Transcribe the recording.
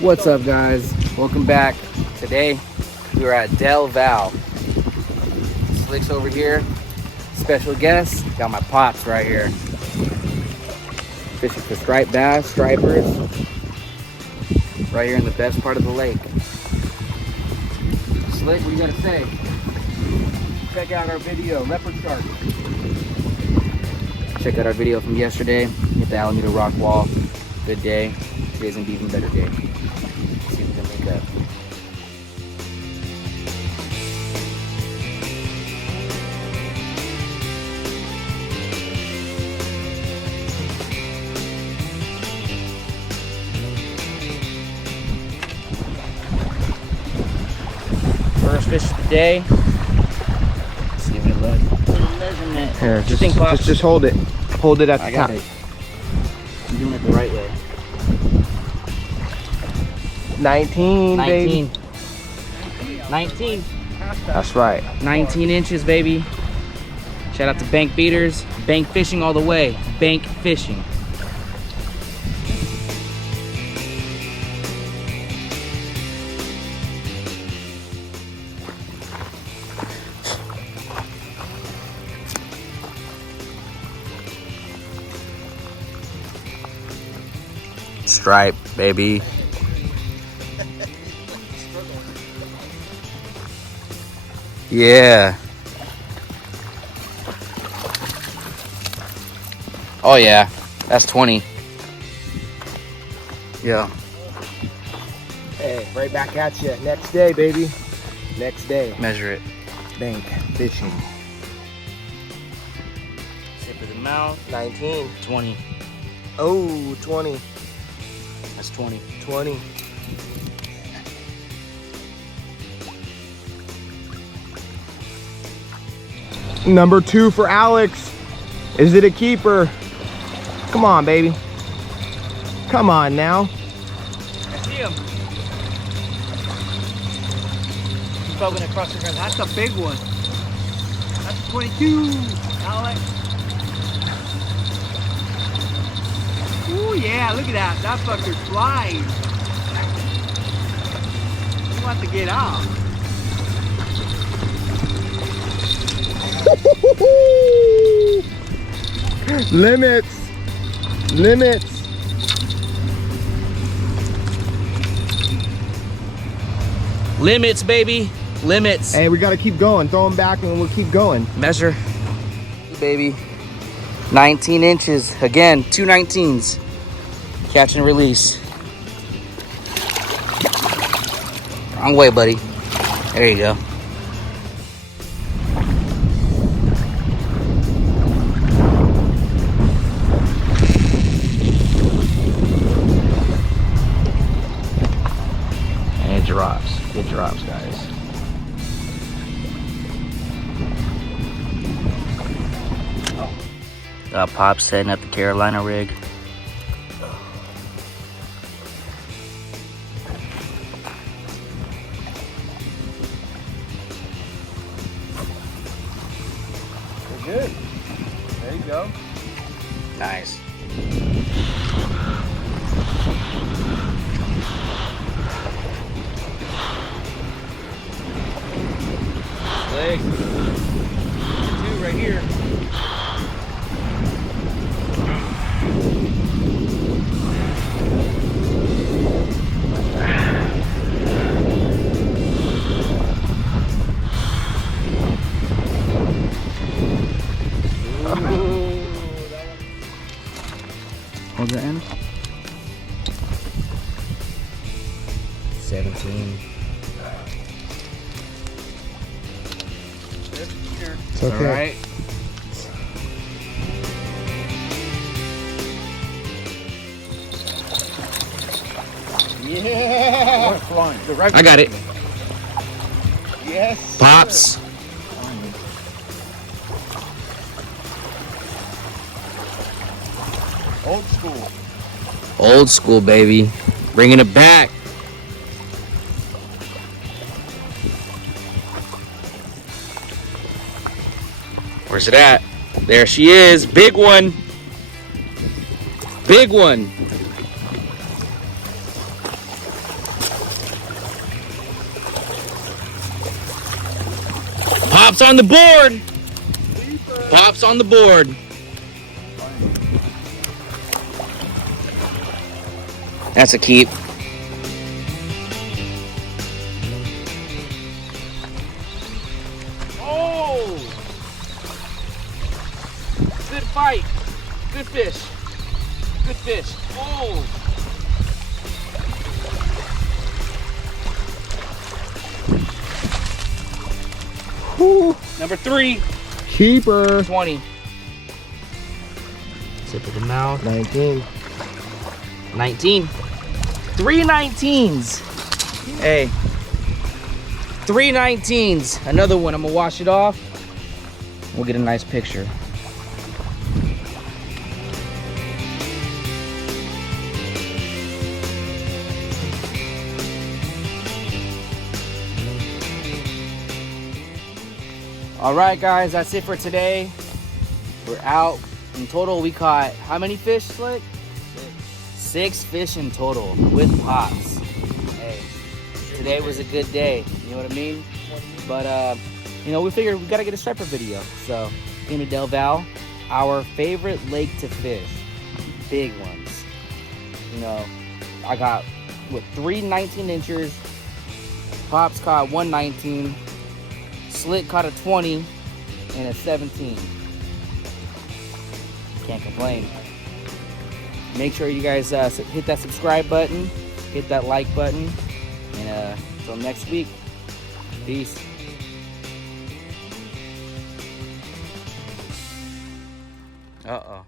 What's up, guys? Welcome back. Today we are at Del Valle. Slick's over here. Special guest. Got my pops right here. Fishing for striped bass, stripers. Right here in the best part of the lake. Slick, what do you gotta say? Check out our video, leopard shark. Check out our video from yesterday. Hit the Alameda rock wall. Good day. Today's gonna be an even better day. Let's see if we can make up. First fish of the day. Let's see if we look. Measurement. Here, Pops? just hold it. Hold it at the I got top. it. I'm doing it the right way. 19, baby. 19. That's right. 19 inches, baby. Shout out to Bank Beaters. Bank fishing all the way. Bank fishing. Stripe, baby. Yeah. Oh yeah, that's 20. Yeah. Hey, right back at you. Next day, baby. Next day. Measure it. Bank fishing. Tip of the mouth. 19. 20. Oh, 20. That's 20. 20. Number 2 for Alex. Is it a keeper? Come on, baby. Come on now. I see him. He's bubbling across the ground. That's a big one. That's 22, Alex. Ooh, yeah, look at that. That fucker's flying. He wants to get off. Limits. Limits. Limits, baby. Limits. Hey, we got to keep going. Throw them back and we'll keep going. Measure. Baby. 19 inches. Again, 2 19s. Catch and release. Wrong way, buddy. There you go. And it drops. It drops, guys. Got Pop setting up the Carolina rig. We're good. There you go. Nice. Leg. 2 right here. Hold the end. 17. It's okay. All right. Yeah. I got it. Yes. Pops. Old school. Old school, baby. Bringing it back. Where's it at? There she is. Big one. Big one. Pops on the board. Pops on the board. That's a keep. Oh! Good fight. Good fish. Good fish. Oh! Woo. Number 3. Keeper. 20. Tip of the mouth. 19. 19. 3 19s. Hey. 3 19s. Another one. I'm gonna wash it off. We'll get a nice picture. All right, guys, that's it for today. We're out. In total, we caught how many fish, Slick? 6 fish in total with pops. Hey, today was a good day. You know what I mean? But you know, we figured we gotta get a striper video. So, in Del Valle, our favorite lake to fish, big ones. You know, I got what 3 19-inchers. Pops caught 1 19. Slick caught a 20 and a 17. Can't complain. Make sure you guys hit that subscribe button, hit that like button, and until next week, peace. Uh-oh.